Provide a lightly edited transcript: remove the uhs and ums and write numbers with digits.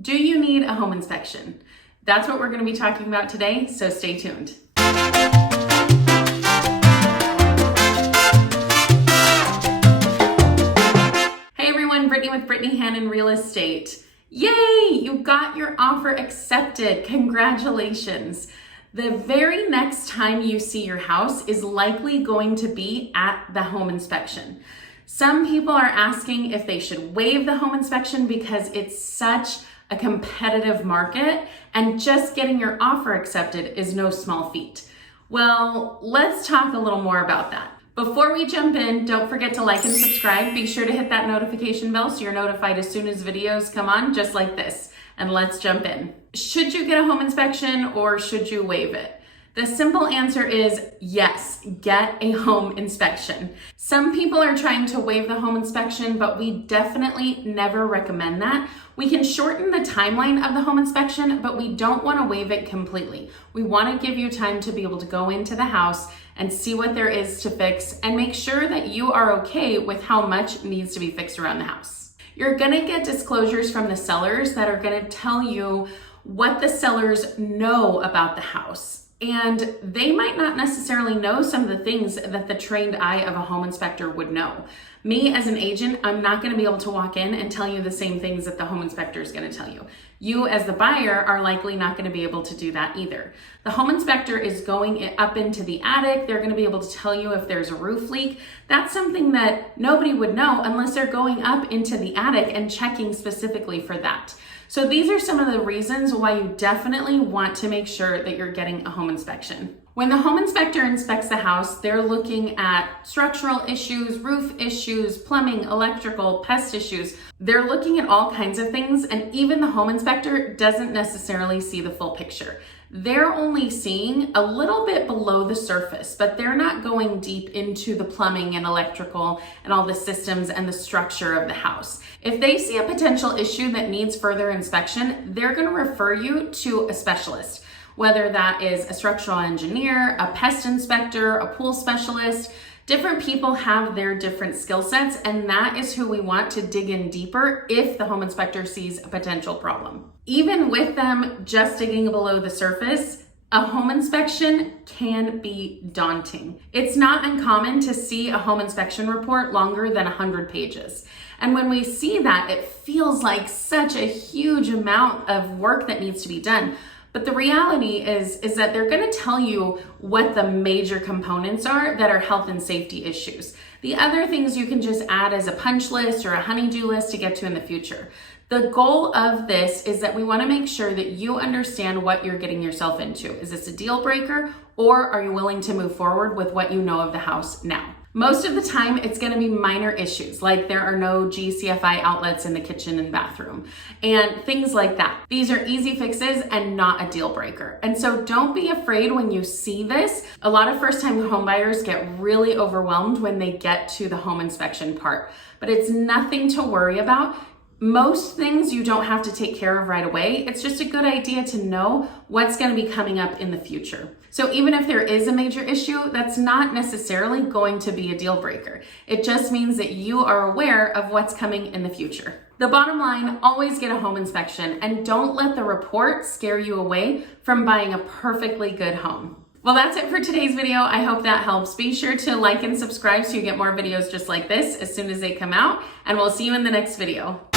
Do you need a home inspection? That's what we're going to be talking about today, so stay tuned. Hey everyone, Brittany with Brittany Hannon Real Estate. Yay! You got your offer accepted. Congratulations. The very next time you see your house is likely going to be at the home inspection. Some people are asking if they should waive the home inspection because it's such a competitive market and just getting your offer accepted is no small feat. Well, let's talk a little more about that. Before we jump in, don't forget to like and subscribe. Be sure to hit that notification bell so you're notified as soon as videos come on, just like this. And let's jump in. Should you get a home inspection or should you waive it? The simple answer is yes, get a home inspection. Some people are trying to waive the home inspection, but we definitely never recommend that. We can shorten the timeline of the home inspection, but we don't want to waive it completely. We want to give you time to be able to go into the house and see what there is to fix and make sure that you are okay with how much needs to be fixed around the house. You're going to get disclosures from the sellers that are going to tell you what the sellers know about the house. And they might not necessarily know some of the things that the trained eye of a home inspector would know. Me as an agent, I'm not going to be able to walk in and tell you the same things that the home inspector is going to tell you. You as the buyer are likely not going to be able to do that either. The home inspector is going up into the attic. They're going to be able to tell you if there's a roof leak. That's something that nobody would know unless they're going up into the attic and checking specifically for that. So these are some of the reasons why you definitely want to make sure that you're getting a home inspection. When the home inspector inspects the house, they're looking at structural issues, roof issues, plumbing, electrical, pest issues. They're looking at all kinds of things, and even the home inspector doesn't necessarily see the full picture. They're only seeing a little bit below the surface, but they're not going deep into the plumbing and electrical and all the systems and the structure of the house. If they see a potential issue that needs further inspection, they're going to refer you to a specialist, whether that is a structural engineer, a pest inspector, a pool specialist. Different people have their different skill sets, and that is who we want to dig in deeper if the home inspector sees a potential problem. Even with them just digging below the surface, a home inspection can be daunting. It's not uncommon to see a home inspection report longer than 100 pages. And when we see that, it feels like such a huge amount of work that needs to be done. But the reality is that they're going to tell you what the major components are that are health and safety issues. The other things you can just add as a punch list or a honey-do list to get to in the future. The goal of this is that we want to make sure that you understand what you're getting yourself into. Is this a deal breaker, or are you willing to move forward with what you know of the house now? Most of the time, it's going to be minor issues, like there are no GCFI outlets in the kitchen and bathroom, and things like that. These are easy fixes and not a deal breaker. And so don't be afraid when you see this. A lot of first-time home buyers get really overwhelmed when they get to the home inspection part, but it's nothing to worry about. Most things you don't have to take care of right away. It's just a good idea to know what's going to be coming up in the future. So even if there is a major issue, that's not necessarily going to be a deal breaker. It just means that you are aware of what's coming in the future. The bottom line, always get a home inspection and don't let the report scare you away from buying a perfectly good home. Well, that's it for today's video. I hope that helps. Be sure to like and subscribe so you get more videos just like this as soon as they come out, and we'll see you in the next video.